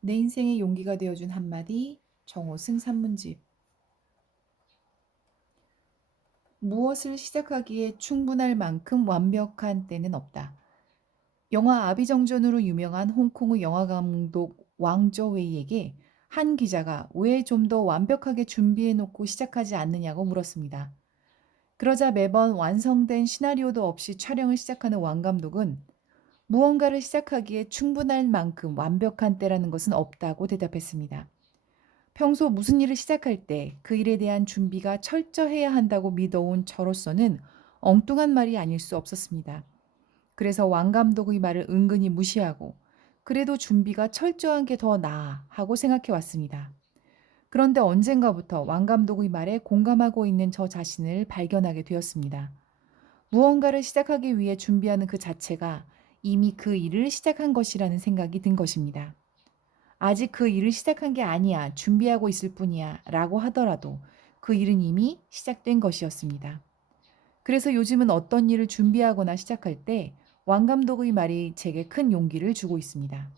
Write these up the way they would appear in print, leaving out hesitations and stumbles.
내 인생의 용기가 되어준 한마디, 정호승 산문집. 무엇을 시작하기에 충분할 만큼 완벽한 때는 없다. 영화 아비정전으로 유명한 홍콩의 영화 감독 왕저웨이에게 한 기자가 왜 좀 더 완벽하게 준비해놓고 시작하지 않느냐고 물었습니다. 그러자 매번 완성된 시나리오도 없이 촬영을 시작하는 왕 감독은 무언가를 시작하기에 충분할 만큼 완벽한 때라는 것은 없다고 대답했습니다. 평소 무슨 일을 시작할 때 그 일에 대한 준비가 철저해야 한다고 믿어온 저로서는 엉뚱한 말이 아닐 수 없었습니다. 그래서 왕 감독의 말을 은근히 무시하고 그래도 준비가 철저한 게 더 나아 하고 생각해 왔습니다. 그런데 언젠가부터 왕 감독의 말에 공감하고 있는 저 자신을 발견하게 되었습니다. 무언가를 시작하기 위해 준비하는 그 자체가 이미 그 일을 시작한 것이라는 생각이 든 것입니다. 아직 그 일을 시작한 게 아니야, 준비하고 있을 뿐이야 라고 하더라도 그 일은 이미 시작된 것이었습니다. 그래서 요즘은 어떤 일을 준비하거나 시작할 때 왕 감독의 말이 제게 큰 용기를 주고 있습니다.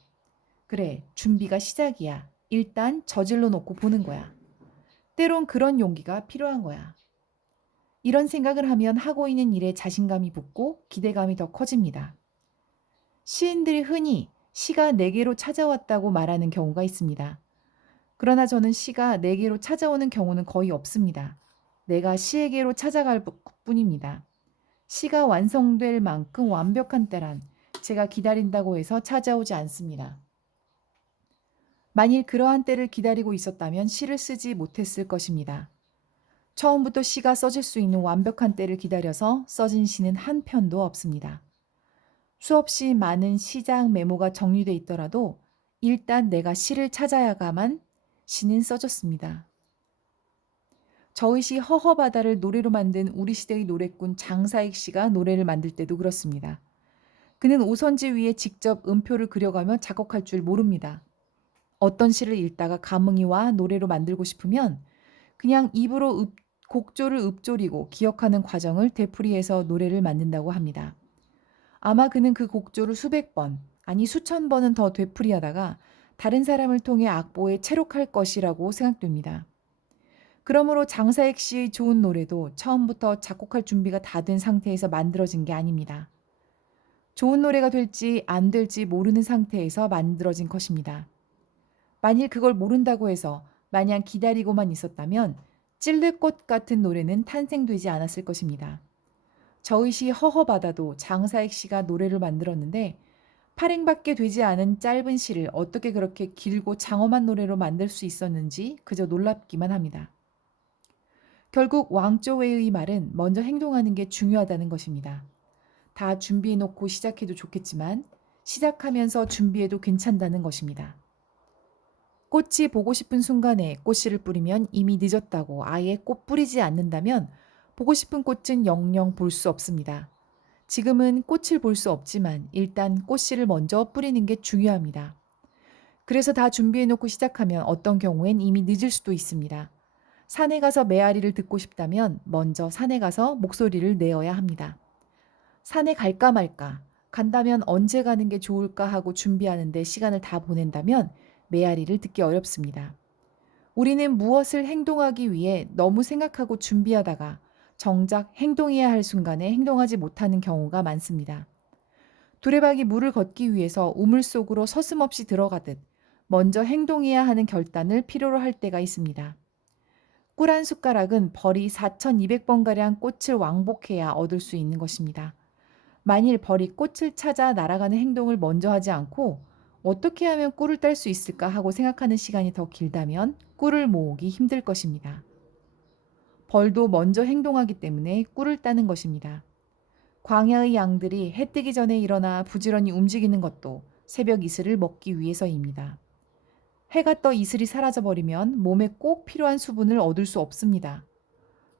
그래, 준비가 시작이야. 일단 저질러 놓고 보는 거야. 때론 그런 용기가 필요한 거야. 이런 생각을 하면 하고 있는 일에 자신감이 붙고 기대감이 더 커집니다. 시인들이 흔히 시가 내게로 찾아왔다고 말하는 경우가 있습니다. 그러나 저는 시가 내게로 찾아오는 경우는 거의 없습니다. 내가 시에게로 찾아갈 뿐입니다. 시가 완성될 만큼 완벽한 때란 제가 기다린다고 해서 찾아오지 않습니다. 만일 그러한 때를 기다리고 있었다면 시를 쓰지 못했을 것입니다. 처음부터 시가 써질 수 있는 완벽한 때를 기다려서 써진 시는 한 편도 없습니다. 수없이 많은 시작 메모가 정리돼 있더라도 일단 내가 시를 찾아야가만 시는 써졌습니다. 저의 시 허허바다를 노래로 만든 우리 시대의 노래꾼 장사익 씨가 노래를 만들 때도 그렇습니다. 그는 오선지 위에 직접 음표를 그려가며 작곡할 줄 모릅니다. 어떤 시를 읽다가 감흥이 와 노래로 만들고 싶으면 그냥 입으로 곡조를 읊조리고 기억하는 과정을 되풀이해서 노래를 만든다고 합니다. 아마 그는 그 곡조를 수백 번, 아니 수천 번은 더 되풀이하다가 다른 사람을 통해 악보에 채록할 것이라고 생각됩니다. 그러므로 장사익 씨의 좋은 노래도 처음부터 작곡할 준비가 다 된 상태에서 만들어진 게 아닙니다. 좋은 노래가 될지 안 될지 모르는 상태에서 만들어진 것입니다. 만일 그걸 모른다고 해서 마냥 기다리고만 있었다면 찔레꽃 같은 노래는 탄생되지 않았을 것입니다. 저의 시 허허바다도 장사익 씨가 노래를 만들었는데 발행밖에 되지 않은 짧은 시를 어떻게 그렇게 길고 장엄한 노래로 만들 수 있었는지 그저 놀랍기만 합니다. 결국 왕조웨이의 말은 먼저 행동하는 게 중요하다는 것입니다. 다 준비해놓고 시작해도 좋겠지만 시작하면서 준비해도 괜찮다는 것입니다. 꽃이 보고 싶은 순간에 꽃씨를 뿌리면 이미 늦었다고 아예 꽃 뿌리지 않는다면 보고 싶은 꽃은 영영 볼 수 없습니다. 지금은 꽃을 볼 수 없지만 일단 꽃씨를 먼저 뿌리는 게 중요합니다. 그래서 다 준비해놓고 시작하면 어떤 경우엔 이미 늦을 수도 있습니다. 산에 가서 메아리를 듣고 싶다면 먼저 산에 가서 목소리를 내어야 합니다. 산에 갈까 말까, 간다면 언제 가는 게 좋을까 하고 준비하는데 시간을 다 보낸다면 메아리를 듣기 어렵습니다. 우리는 무엇을 행동하기 위해 너무 생각하고 준비하다가 정작 행동해야 할 순간에 행동하지 못하는 경우가 많습니다. 두레박이 물을 걷기 위해서 우물 속으로 서슴없이 들어가듯 먼저 행동해야 하는 결단을 필요로 할 때가 있습니다. 꿀 한 숟가락은 벌이 4,200번가량 꽃을 왕복해야 얻을 수 있는 것입니다. 만일 벌이 꽃을 찾아 날아가는 행동을 먼저 하지 않고 어떻게 하면 꿀을 딸 수 있을까 하고 생각하는 시간이 더 길다면 꿀을 모으기 힘들 것입니다. 벌도 먼저 행동하기 때문에 꿀을 따는 것입니다. 광야의 양들이 해 뜨기 전에 일어나 부지런히 움직이는 것도 새벽 이슬을 먹기 위해서입니다. 해가 떠 이슬이 사라져버리면 몸에 꼭 필요한 수분을 얻을 수 없습니다.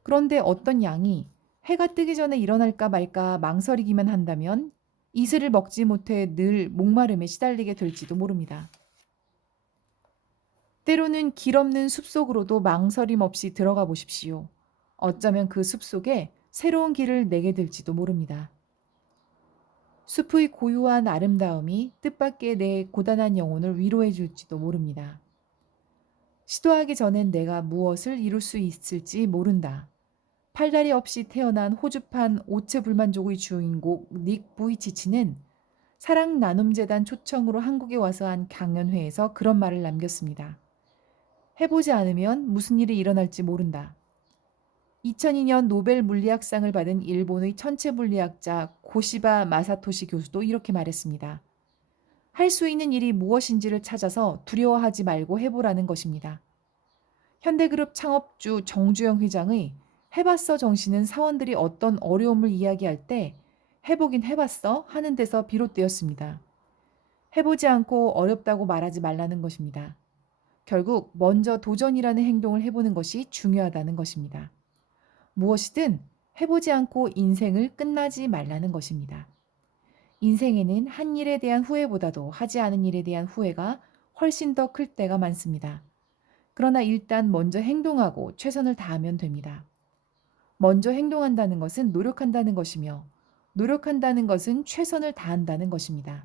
그런데 어떤 양이 해가 뜨기 전에 일어날까 말까 망설이기만 한다면 이슬을 먹지 못해 늘 목마름에 시달리게 될지도 모릅니다. 때로는 길 없는 숲속으로도 망설임 없이 들어가 보십시오. 어쩌면 그 숲속에 새로운 길을 내게 될지도 모릅니다. 숲의 고요한 아름다움이 뜻밖의 내 고단한 영혼을 위로해 줄지도 모릅니다. 시도하기 전엔 내가 무엇을 이룰 수 있을지 모른다. 팔다리 없이 태어난 호주판 오체불만족의 주인공 닉 부이치치는 사랑 나눔재단 초청으로 한국에 와서 한 강연회에서 그런 말을 남겼습니다. 해보지 않으면 무슨 일이 일어날지 모른다. 2002년 노벨 물리학상을 받은 일본의 천체 물리학자 고시바 마사토시 교수도 이렇게 말했습니다. 할 수 있는 일이 무엇인지를 찾아서 두려워하지 말고 해보라는 것입니다. 현대그룹 창업주 정주영 회장의 해봤어 정신은 사원들이 어떤 어려움을 이야기할 때 해보긴 해봤어 하는 데서 비롯되었습니다. 해보지 않고 어렵다고 말하지 말라는 것입니다. 결국 먼저 도전이라는 행동을 해보는 것이 중요하다는 것입니다. 무엇이든 해보지 않고 인생을 끝나지 말라는 것입니다. 인생에는 한 일에 대한 후회보다도 하지 않은 일에 대한 후회가 훨씬 더 클 때가 많습니다. 그러나 일단 먼저 행동하고 최선을 다하면 됩니다. 먼저 행동한다는 것은 노력한다는 것이며 노력한다는 것은 최선을 다한다는 것입니다.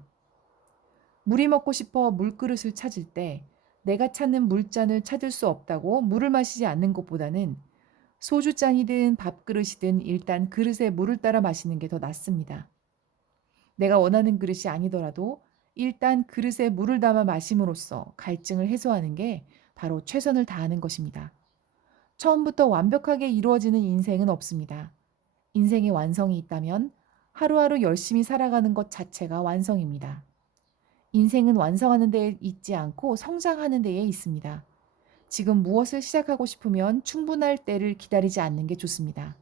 물이 먹고 싶어 물그릇을 찾을 때 내가 찾는 물잔을 찾을 수 없다고 물을 마시지 않는 것보다는 소주잔이든 밥그릇이든 일단 그릇에 물을 따라 마시는 게 더 낫습니다. 내가 원하는 그릇이 아니더라도 일단 그릇에 물을 담아 마심으로써 갈증을 해소하는 게 바로 최선을 다하는 것입니다. 처음부터 완벽하게 이루어지는 인생은 없습니다. 인생의 완성이 있다면 하루하루 열심히 살아가는 것 자체가 완성입니다. 인생은 완성하는 데에 있지 않고 성장하는 데에 있습니다. 지금 무엇을 시작하고 싶으면 충분할 때를 기다리지 않는 게 좋습니다.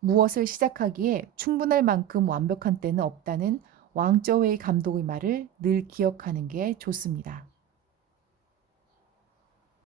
무엇을 시작하기에 충분할 만큼 완벽한 때는 없다는 왕저웨이 감독의 말을 늘 기억하는 게 좋습니다.